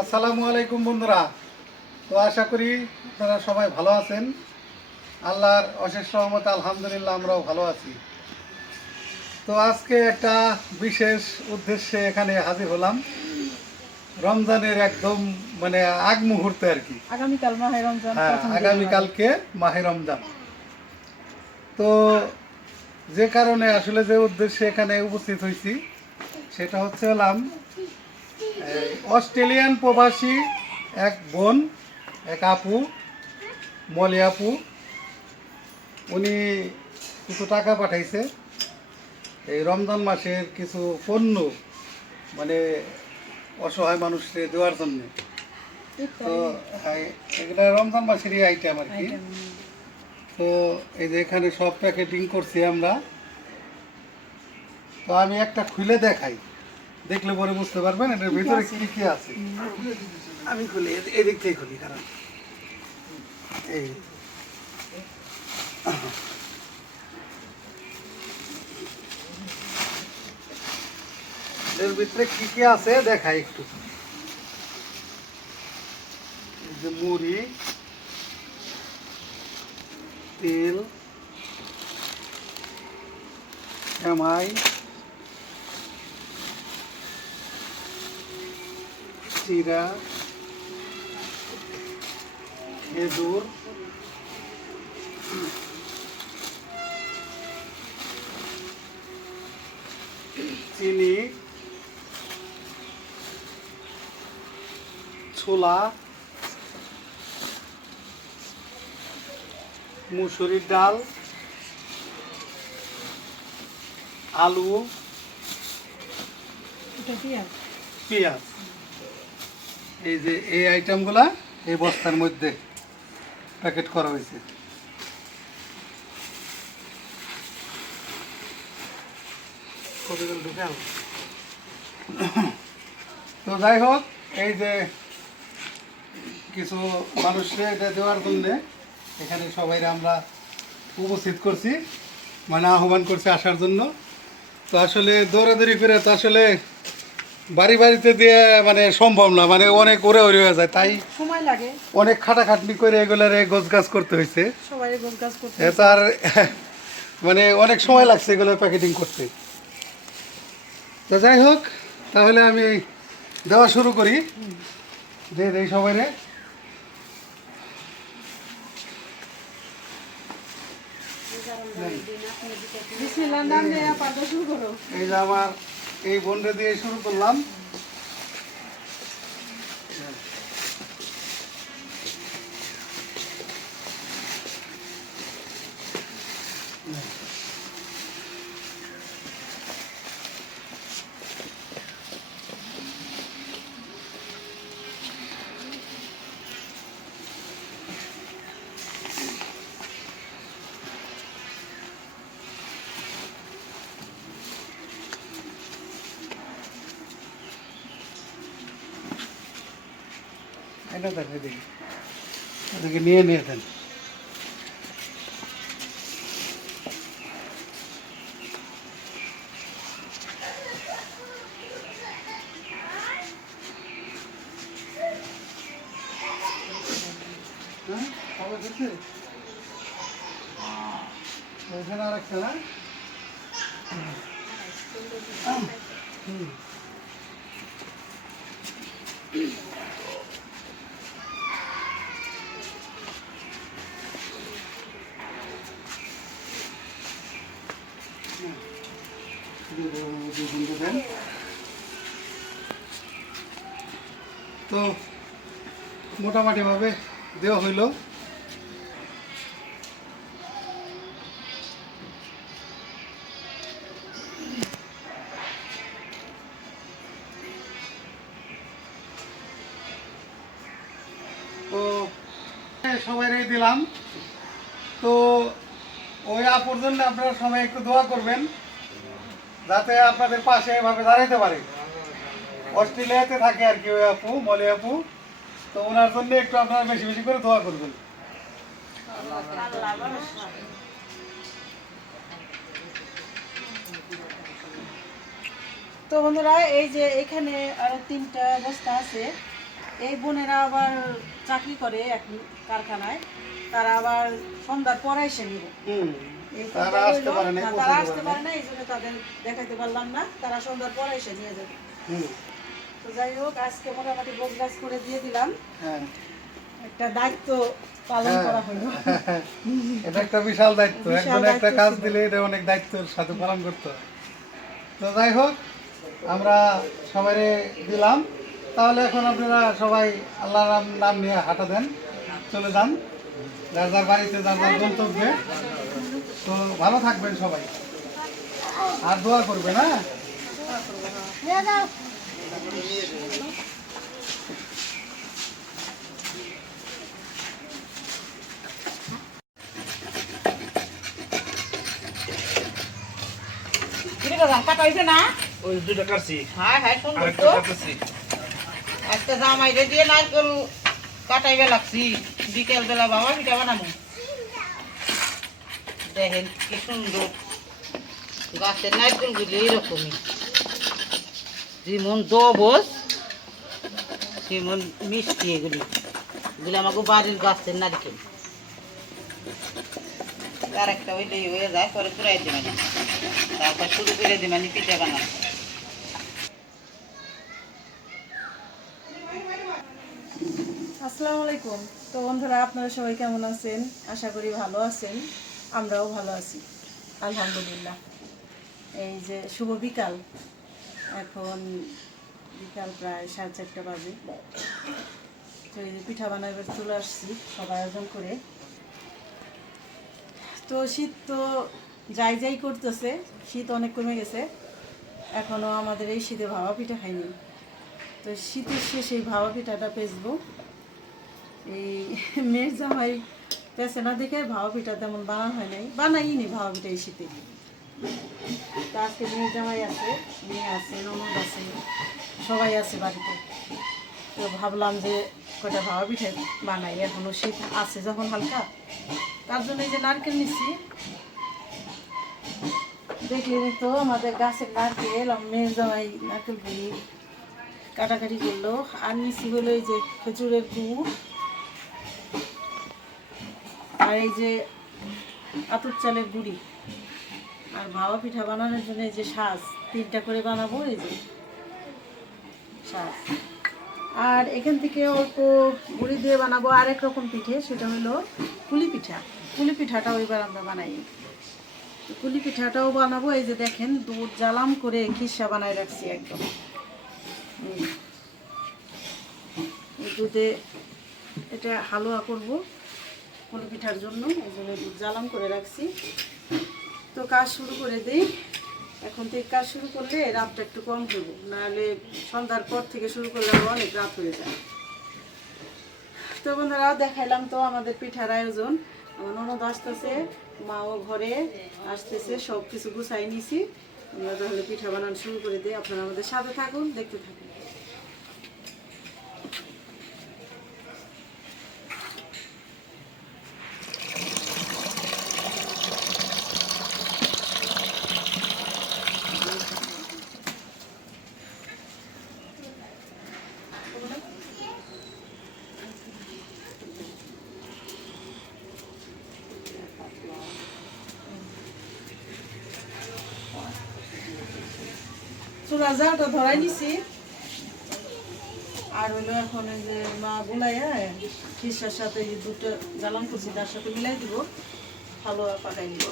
আসসালামু আলাইকুম বন্ধুরা। তো আশা করি আপনারা সবাই ভালো আছেন। আল্লাহর অশেষ রহমতে আলহামদুলিল্লাহ আমরাও ভালো আছি। তো আজকে একটা বিশেষ উদ্দেশ্যে এখানে হাজির হলাম। রমজানের একদম মানে আগ মুহূর্তে আর কি। আগামীকাল মাহে রমজান। হ্যাঁ, আগামীকালকে মাহে রমজান। তো যে কারণে আসলে যে উদ্দেশ্যে এখানে উপস্থিত হয়েছি সেটা হচ্ছে হলাম অস্ট্রেলিয়ান প্রবাসী এক বোন, এক আপু, মলি আপু, উনি কিছু টাকা পাঠাইছে এই রমজান মাসের কিছু পণ্য মানে অসহায় মানুষকে দেওয়ার জন্য। তো এগুলা রমজান মাসেরই আইটেম আর কি। তো এই যে এখানে সব প্যাকেটিং করছি আমরা। তো আমি একটা খুলে দেখাই, দেখলে পরে বুঝতে পারবেন এটার ভিতরে কি কি আছে। আমি খুলি, এদিক থেকে খুলি, কারণ এই এর ভিতরে কি কি আছে দেখাই একটু। এই যে মুড়ি, তেল, সেমাই, চিরা, খেজুর, চিনি, ছোলা, মুসুরির ডাল, আলু, পেঁয়াজ। এই যে এই আইটেমগুলা এই বস্তার মধ্যে প্যাকেট করা হয়েছে। তো যাই হোক, এই যে কিছু মানুষকে এটা দেওয়ার জন্য এখানে সবাই আমরা উপস্থিত করছি, মানে আহ্বান করছি আসার জন্য। তো আসলে দৌড়াদৌড়ি করে তো আসলে বাড়ি বাড়িতে দিয়ে মানে সম্ভব না, মানে অনেক ওরে ওরে হয়ে যায়, তাই সময় লাগে, অনেক খাটাখাটনি করে এগুলারে গোছগাছ করতে হয়েছে। সবাই গোছগাছ করতে তার মানে অনেক সময় লাগছে এগুলো প্যাকেটিং করতে। তো যাই হোক, তাহলে আমি দেওয়া শুরু করি। দিয়ে দেই সবাই রে। বিসমিল্লাহর নাম নিয়ে পাঠা শুরু করো। এই যে আমার এই বোনটা দিয়ে শুরু করলাম। এটা দেখে দেখি, এদিকে নিয়ে নিয়ে দেন। হ্যাঁ, সবাই দেখছে? ওইখানে আর একটা না? হুম। তো মোটামুটি ভাবে দেওয়া হইল। তো সবাই দিলাম। তো ওই আপুর জন্য আপনারা সবাই একটু দোয়া করবেন, যাতে আপনাদের পাশে এভাবে দাঁড়াইতে পারে। অস্ট্রেলিয়াতে থাকে আর কি ওই আপু, মলি আপু। তো ওনার জন্য একটু আপনারা বেশি বেশি করে দোয়া করবেন। তো বন্ধুরা, এই যে এখানে আরো 3টা বস্তা আছে, এই বোনেরা আবার চাকরি করে এক কারখানায়, তারা আবার সন্ধ্যার পরে এসে নিবে। এই তারা আসতে পারে না, না, তারা আসতে পারে না, এই জন্য তাদের দেখাইতে পারলাম না। তারা সন্ধ্যার পরে এসে নিয়ে যাবে। তো যাই হোক, আজকে মোটামুটি গোছগাছ করে দিয়ে দিলাম। হ্যাঁ, একটা দায়িত্ব পালন করা হলো। এটা একটা বিশাল দায়িত্ব। বিশাল একজনে একটা দায়িত্ব কাজ ছিল। দিলে এটা অনেক দায়িত্বের সাথে পালন করতে হয়। তো যাই হোক, আমরা সবাই দিলাম। তাহলে এখন আপনারা সবাই আল্লাহর নাম নিয়ে হাঁটা দেন, চলে যান যার যার বাড়িতে, যার যার গন্তব্যে। তো ভালো থাকবেন সবাই, আর দোয়া করবেন। হ্যাঁ, কাটা হয়েছে না? ওই দুটো কাটছি হ্যাঁ হ্যাঁ, সুন্দর আরেকটা তো। কাটতেছি একটা জামাইরে দিয়ে নারকেল কাটাইবে লাগছি বিকেল বেলা, বাবা পিঠা বানাবো। দেখেন কি সুন্দর গাছের নারকেল গুলি, এরকমই যেমন দবস তেমন মিষ্টি। এগুলি এগুলি আমাকে বাড়ির গাছের নারকেল। আর একটা হইলেই হয়ে যায়, পরে ঘুরাই দেবেন, তারপর শুরু করে দেবেন পিঠা বানানো। আসসালামু আলাইকুম। তো বন্ধুরা, আপনারা সবাই কেমন আছেন? আশা করি ভালো আছেন। আমরাও ভালো আছি, আলহামদুলিল্লাহ। এই যে শুভ বিকাল, এখন বিকাল প্রায় 4:30 বাজে। তো এই যে পিঠা বানাবার চলে আসছি সব আয়োজন করে। তো শীত তো যাই যাই করতেছে, শীত অনেক কমে গেছে, এখনও আমাদের এই শীতে ভাপা পিঠা খাইনি। তো শীতের শেষে এই ভাপা পিঠাটা পেঁচবো। এই মেয়ের জামাই পেঁচে না দেখে ভাপা পিঠা তেমন বানানো হয় নাই, বানাইনি ভাপা পিঠা এই শীতে। তো আজকে মেয়ের জামাই আছে, মেয়ে আছে, ননদ আছে, সবাই আছে বাড়িতে। তো ভাবলাম যে কটা ভাপা পিঠা বানাই, এখনও শীত আছে যখন হালকা, তার জন্য এই যে নারকেল নিচ্ছি। দেখলেন তো আমাদের গাছের নারকেল, মেয়ের জামাই নারকেল গুলি কাটাকাটি করলো। আর নিচ্ছি হলো এই যে খেজুরের গুড়, আর এই যে আতপ চালের গুঁড়ি, আর ভাপা পিঠা বানানোর জন্য এই যে সাজ 3টা করে বানাবো, এই যে সাজ। আর এখান থেকে অল্প গুঁড়ি দিয়ে বানাবো আরেক রকম পিঠে, সেটা হলো পুলি পিঠা। পুলি পিঠাটাও এবার আমরা বানাই। তো পুলি পিঠাটাও বানাবো। এই যে দেখেন, দুধ জ্বালাম করে খিসা বানাই রাখছি একদম। এই দুধে এটা হালুয়া করব পুলি পিঠার জন্য, এই জন্য দুধ জ্বালাম করে রাখছি। তো কাজ শুরু করে দিই। এখন থেকে কাজ শুরু করলে রাতটা একটু কম করব, নাহলে সন্ধ্যার পর থেকে শুরু করলে অনেক রাত হয়ে যায়। তো বন্ধুরা, দেখাইলাম তো আমাদের পিঠার আয়োজন। আমার ননদ আসতেছে, মাও ঘরে আসতেছে, সব কিছু গুছাই নিছি। আমরা তাহলে পিঠা বানানো শুরু করে দিই। আপনারা আমাদের সাথে থাকুন, দেখতে থাকুন। চুলা জালটা ধরাই নিছি। আর হইলো এখন এই যে মা গুলাইয়া খিসার সাথে এই দুধটা জ্বালান করছি, তার সাথে মিলাই দিব, ভালো পাকাই দিব।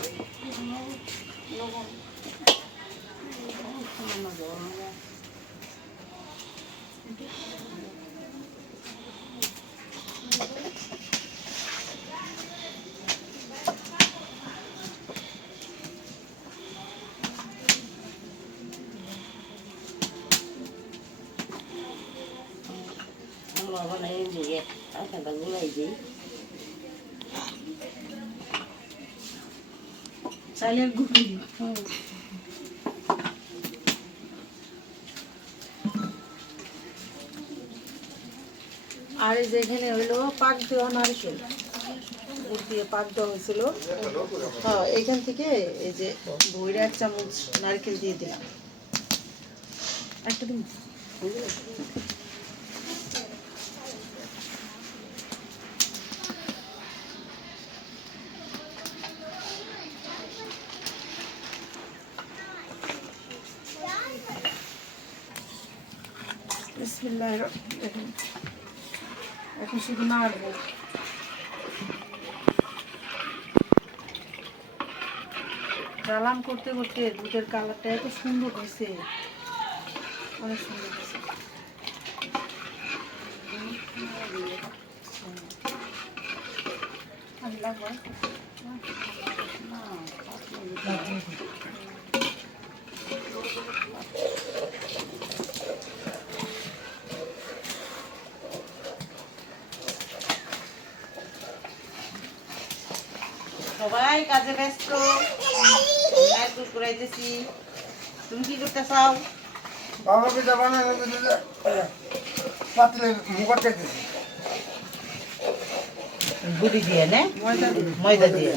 চাইলের গুঁড়ি। আর এই যে এখানে হইলো পাক দেওয়া নারকেল, গুড় দিয়ে পাক দেওয়া হয়েছিল। হ্যাঁ, এইখান থেকে এই যে বইরা 1 চামচ নারকেল দিয়ে দিলাম। একটা দিন বিসমিল্লাহির রহমানির রহিম। এখন শুধু নাড়বো। জ্বালান করতে করতে দুধের কালারটা এত সুন্দর হয়েছে, অনেক সুন্দর হয়েছে। আমি লাগবো সবাই কাজে ব্যস্ত, দুধ করাইতেছি। তুমি কি করতে চাও? বাবা পিঠা বানানো পাতলে মুখর চাইতেছি গুড়ি দিয়ে নে, ময়দা দিয়ে। ময়দা দিয়ে।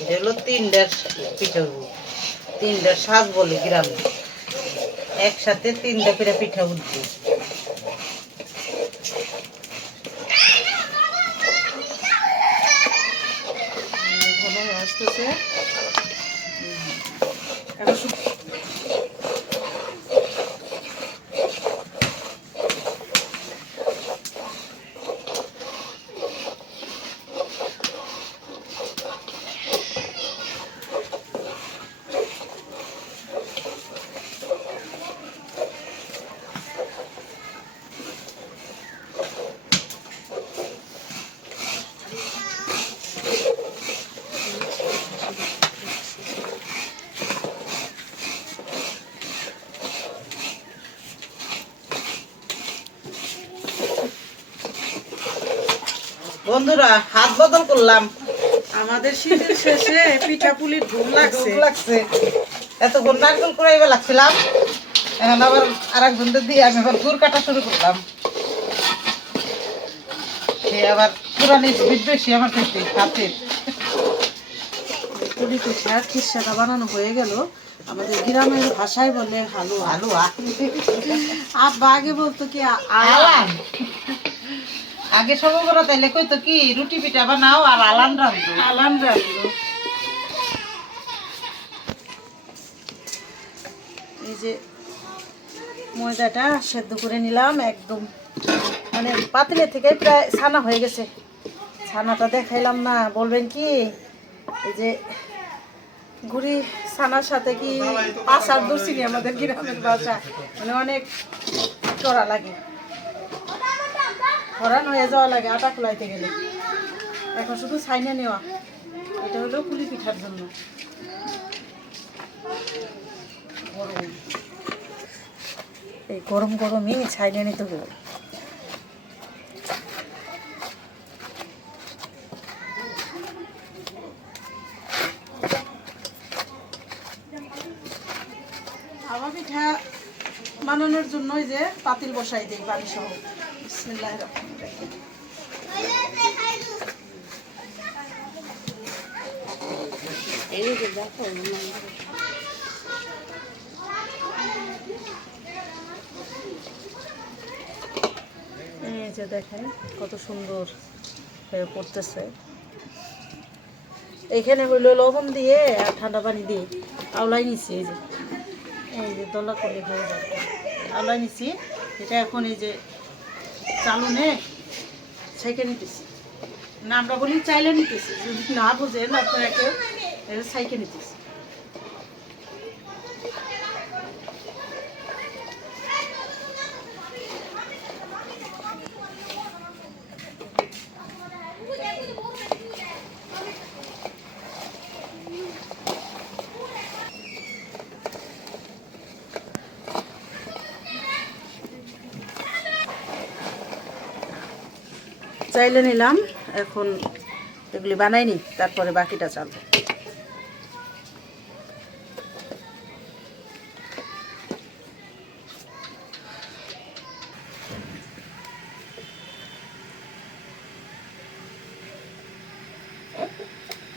এটা হলো 3টার পিঠা, 3টার সাজ বলে গ্রামে। একসাথে 3টা করে পিঠা উঠবে। ঘন হয়ে আসতেছে। এখন শুধু বন্ধুরা হাত বদল করলাম, আমাদের শীতের শেষে পিঠা পুলির ধুম লাগছে। দুঃখ লাগছে। এতক্ষণ নারকেল কুড়াইবে লাগছিলাম, এখন আবার আর একজনদের দিয়ে আমি আবার গুড় কাটা শুরু করলাম। সে আবার পুরানি স্পিড বেশি আমার ক্ষেত্রে হাতের। পুলি পিঠা খিরসাটা বানানো হয়ে গেল। আমাদের গ্রামের ভাষায় বলে হালুয়া। হালুয়া আব্বা আগে বলতো কি আলান। আগে সব করা তাইলে কইতো কি রুটি পিঠা বানাও আর আলান রান্ধো। আলান রাখলো। এই যে ময়দাটা সেদ্ধ করে নিলাম, একদম মানে পাতিলের থেকে প্রায় ছানা হয়ে গেছে। ছানাটা দেখাইলাম না, বলবেন কি এই যে গুড়ি ছানার সাথে কি আচার দর্শিনি আমাদের গ্রামের ভাষা, মানে অনেক চড়া লাগে, হরান হয়ে যাওয়া লাগে আটা খোলাইতে গেলে। এখন শুধু ছাইনে নেওয়া। এটা হলো পুলি পিঠার জন্য। এই গরম গরমই ছাইনে নিতে হবে। আবার পিঠা বানানোর জন্য এই যে পাতিল বসাই দেই পানি সহ। বিসমিল্লাহির রহমানির রহিম। এই যে দেখো এই যে দেখেন কত সুন্দর হয়ে পড়তেছে। এখানে হইলো লবণ দিয়ে আর ঠান্ডা পানি দিয়ে আওলাই নিচ্ছি। এই যে দলা করে হয়ে যাবে, আওলাই নিচ্ছি। এটা এখন এই যে চালুনে ছেঁকে নিতেছি, না আমরা বলি চাইলে নিতেছি, যদি না বুঝেন আপনারা কেউ ছাইকে নিতেছি। চাইলে নিলাম, এখন এগুলি বানাই নি, তারপরে বাকিটা চালবো।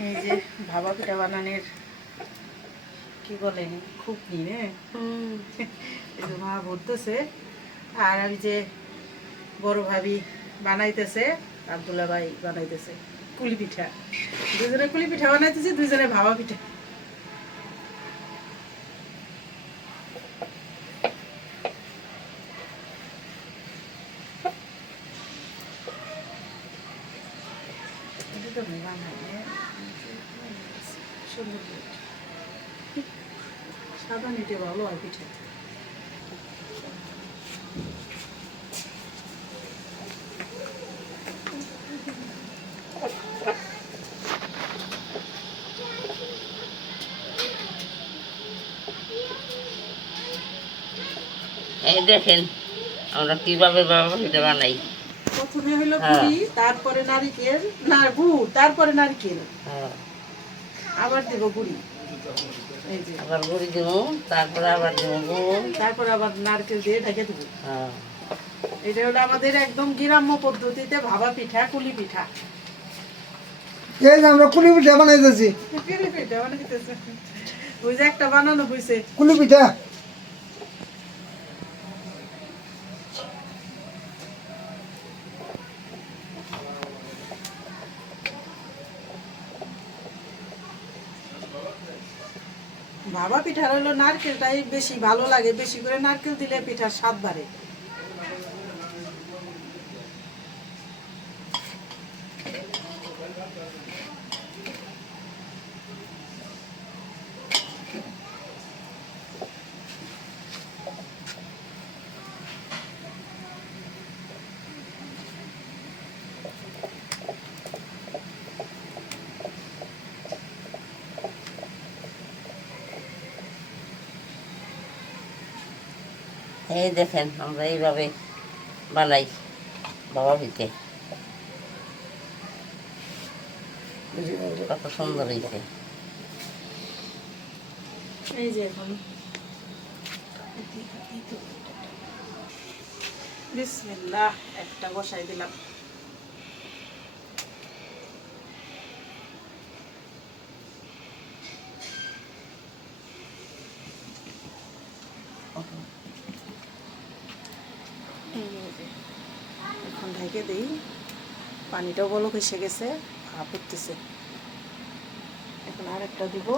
এই যে ভাপা পিঠা বানানোর কি বলে খুব নিয়ে মা ভরতেছে, আর আমি যে বড় ভাবি বানাইতেছে, আব্দুল্লা ভাই বানাইতেছে কুলি পিঠা। দুজনে কুলি পিঠা বানাইতেছে, দুজনে ভাপা পিঠা। কেমন বানায় সুন্দর করে। সাদা নিটে ভালো হয় পিঠে। এই দেখেন আমরা কিভাবে বাবা পিঠা বানাই। প্রথমে হলো হ্যাঁ। গুড়ি, তারপরে নারিকেল, না গুড়, তারপরে নারকেল, হ্যাঁ, আবার দেব গুড়ি, এই যে আবার গুঁড়ি দেবো, তারপরে আবার দেবো গুড়। তারপরে আবার নারকেল দিয়ে ঢেকে দেবো। হ্যাঁ, এটা হলো আমাদের একদম গ্রাম্য পদ্ধতিতে ভাবা পিঠা, কুলি পিঠা। এই যে আমরা কুলি পিঠা বানাইতেছি। কুলি পিঠা মানে দিতেছে। ওই যে একটা বানানো হয়েছে। কুলি পিঠা ভাবা পিঠার হলো নারকেলটাই বেশি ভালো লাগে, বেশি করে নারকেল দিলে পিঠার স্বাদ বাড়ে। এই দেখেন আমরা এইভাবে বানাই বাবা পিঠে। কত সুন্দর হয়েছে। এই যে এখন বিসমিল্লাহ একটা বসাই দিলাম। এখন ঢেকে দিই, পানিটাও বলক এসে গেছে, ভাপ উঠতেছে। এখন আর একটা দিব।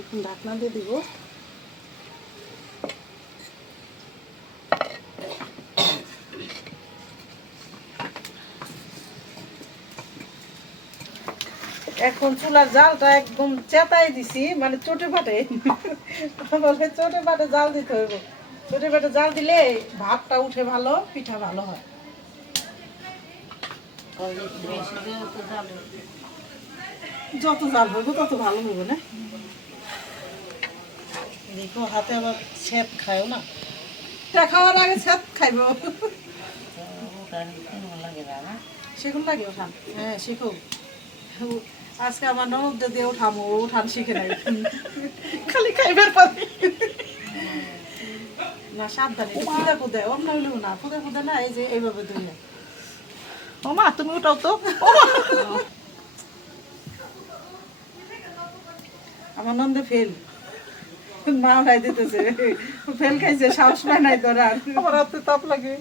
এখন ঢাকনা দিয়ে দিব। এখন চুলার জালটা একদম চেতাই দিছি, মানে চটে পাটে বলে চটে পাটে জাল দিতে হইব। চটে পাটে জাল দিলে ভাতটা উঠে ভালো, পিঠা ভালো হয়। যত জাল হইব তত ভালো হইব না। দেখো হাতে আবার স্যাঁত খায়ও না, এটা খাওয়ার আগে স্যাঁত খাইব। সেগুলো লাগে ওঠান, হ্যাঁ শিখো। আজকে আমার ননদ দিয়ে ওঠামো, ওঠান শিখে নাই, খালি খাইবার পাবি না। সাবধানে ফুদা ফুদা, অন্য হইলেও না ফুদা ফুদা না। এই যে এইভাবে ধরে, ও মা তুমি ওঠাও তো। আমার নন্দে ফেল, মা ভাই দিতেছে ফেল খাইছে, সাহস পায় নাই তোর। আর আমার হাতে তাপ লাগে,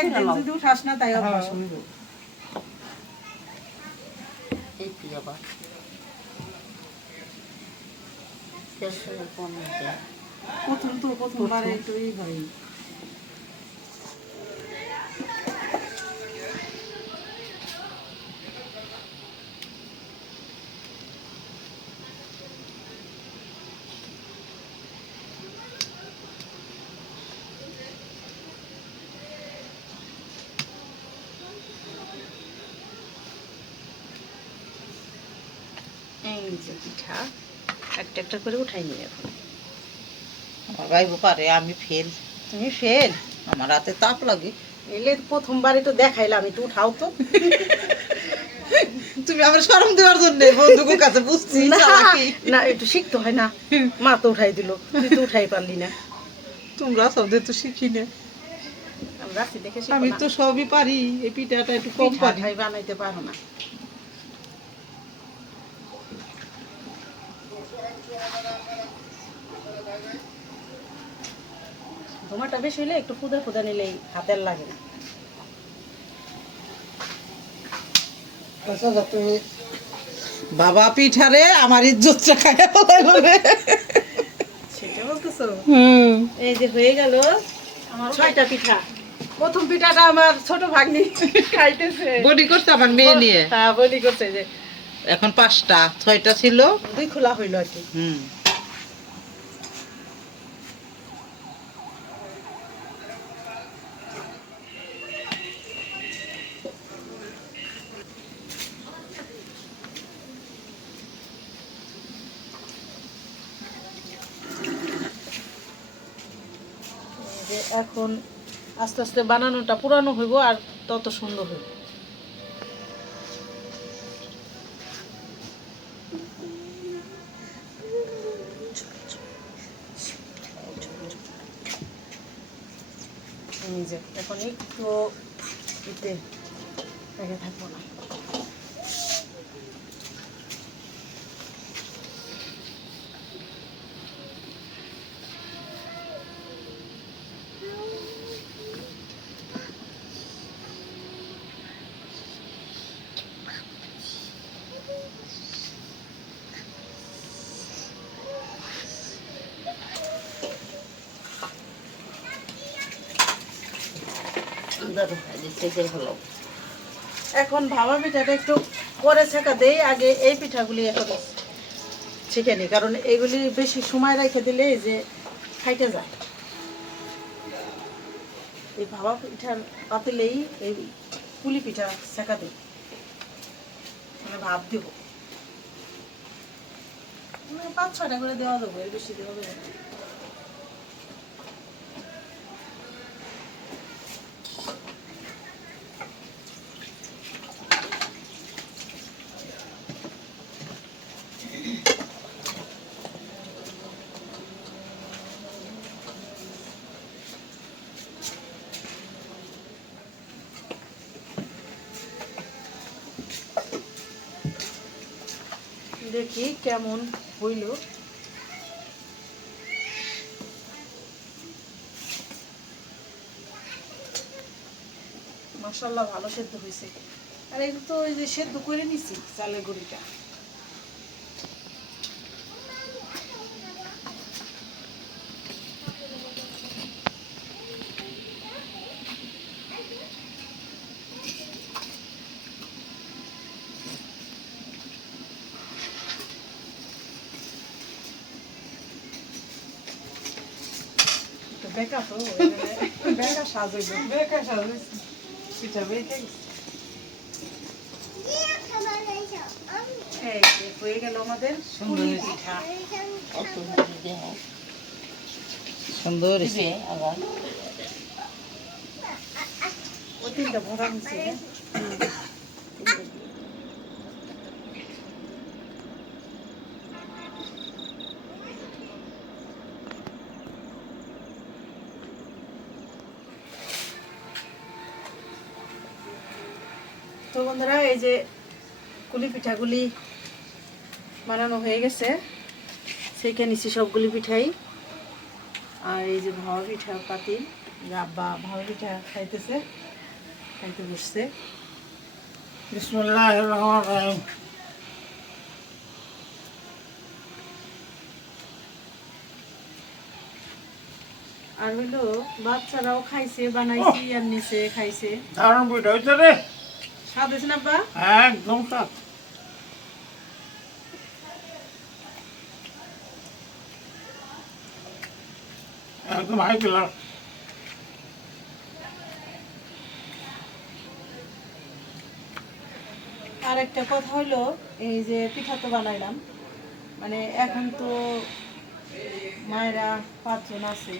একদিন যদি উঠাস না তাই অভ্যাস হইব। প্রথম তো প্রথমবারে একটু ই হয়। এই যে পিঠা একটা একটা করে উঠাই নিই এখন। আমার ভাইবো পারে, আমি ফেল। তুমি ফেল? আমার হাতে তাপ লাগে। এলে প্রথমবার একটু দেখাইলাম, একটু উঠাও তো। তুমি আমার শরম দেওয়ার জন্য বন্ধুকে কাছে বুঝছি না চালাকি। না, একটু শিখতে হয় না? মা তো উঠাই দিল, তুই তো উঠাই পারলি না। তোমরা সব তো শিখি না, আমি রাখছি দেখে আমি শিখো তো না। সবই পারি, এই পিঠাটা একটু কম পিঠা পারি। ঠাই বানাইতে পারো না। তোমারটা বেশি হইলে একটু ফুদা ফুদা নিলেই হাতের লাগে না। আচ্ছা আচ্ছা, তুমি বাবা পিঠারে আমার ইজ্জত খাইয়া ফেলাই বলে। সেটা বলতেছো? এই যে হয়ে গেল আমার 6টা পিঠা। প্রথম পিঠাটা আমার ছোট ভাগ্নি খাইতেছে। বডি করছে আমার মেয়ে নিয়ে। হ্যাঁ, বলি করছে যে এখন 5টা 6টা ছিল। 2 খোলা হইলো আর কি। এই যে এখন আস্তে আস্তে বানানোটা পুরানো হইব আর তত সুন্দর হইব। এই যে এখন একটু এতে রেখে থাকবো না। এখন ভাবা পিঠাটা একটু পরে ছেঁকা দেই, আগে এই পিঠাগুলি এখন ছেঁকে নিই, কারণ এগুলি বেশি সময় রেখে দিলে এই যে খাইতে যায়। এই ভাবা পিঠার পাতিলেই এই পুলি পিঠা ছেঁকা দিই, মানে ভাপ দেব 5-6টা করে দেওয়া যাবো, এর বেশি দেওয়া যাবে না। দেখি কেমন হইল। মাশাআল্লাহ ভালো সেদ্ধ হয়েছে। আর এটা তো ওই যে সেদ্ধ করে নিছি চালের গুঁড়িটা। বেকা তো বেকা সাজাইব, বেকা সাজাইছি পিঠা বেকা গেছে। এই যে হয়ে গেল আমাদের পুলি পিঠা। সুন্দর ওই 3টা ভরা হয়েছে। তো বন্ধুরা, এই যে কুলি পিঠাগুলি বানানো হয়ে গেছে, সেখানে নিচ্ছি সবগুলি পিঠাই। আর এই যে ভাবা পিঠা পাতিল, আব্বা ভাবা পিঠা খাইতেছে, খাইতে বসছে। বিসমিল্লাহির রহমানির রহিম। আর হইলো বাচ্চারাও খাইছে, বানাইছি আর নিচে খাইছে। দারুণ পিঠা হয়েছে রে, স্বাদ হয়েছে না আব্বা? একদম স্বাদ। একদম হাই ক্লাস। আর একটা কথা হইলো, এই যে পিঠা তো বানাইলাম, মানে এখন তো মায়েরা 5 জন আছে,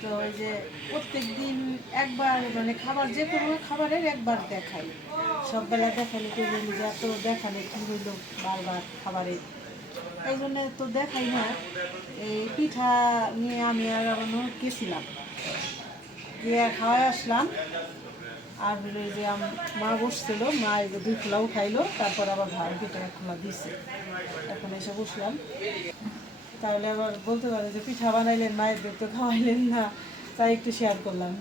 তো ওই যে প্রত্যেক দিন একবার মানে খাবার যে কোনো খাবারের একবার দেখাই, সব বেলা দেখালে তো বলি যে এত দেখালে কী হইল বারবার খাবারের, এই জন্য তো দেখাই না। এই পিঠা নিয়ে আমি আর অন্য গেছিলাম, গিয়ে খাওয়াই আসলাম। আর হলো এই যে মা বসছিল, মা এই যে 2 খোলা উঠাইলো, তারপর আবার ভাড়া পিঠা 1 খোলা দিছে, এখন এসে বসলাম। তাহলে আবার বলতে পারে যে পিঠা বানাইলেন মায়ের তো খাওয়াইলেন না, তাই একটু শেয়ার করলাম।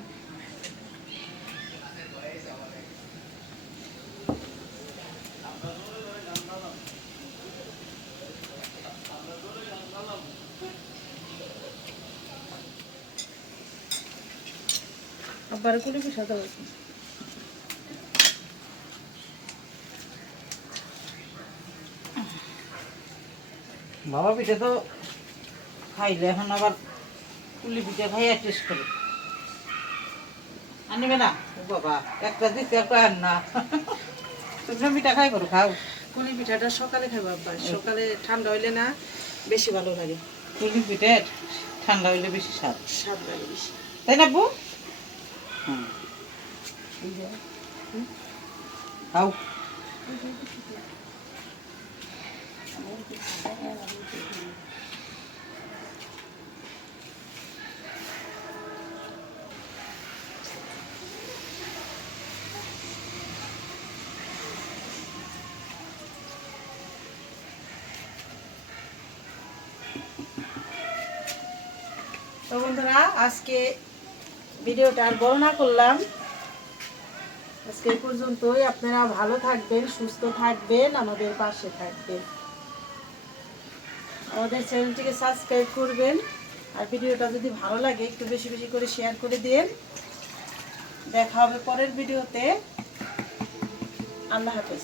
আবার কুলি পিঠা তো বাবা পিঠা তো খাইলে, এখন আবার পুলি পিঠা খাইয়া টেস্ট করে আনবে না। ও বাবা, একটা দিতে কয়েন না। তুমি পিঠা খাই করো, খাও। কুলি পিঠাটা সকালে খাইবো আব্বা, সকালে ঠান্ডা হইলে না বেশি ভালো লাগে, পুলি পিঠা ঠান্ডা হইলে বেশি স্বাদ, স্বাদ লাগে বেশি। তাই না বউ? খাও। তো বন্ধুরা, আজকে ভিডিওটা আর বড় না করলাম, আজকে এই পর্যন্তই। আপনারা ভালো থাকবেন, সুস্থ থাকবেন, আমাদের পাশে থাকবেন, আমাদের চ্যানেলটিকে সাবস্ক্রাইব করবেন, আর ভিডিওটা যদি ভালো লাগে একটু বেশি বেশি করে শেয়ার করে দিন। দেখা হবে পরের ভিডিওতে। আল্লাহ হাফেজ।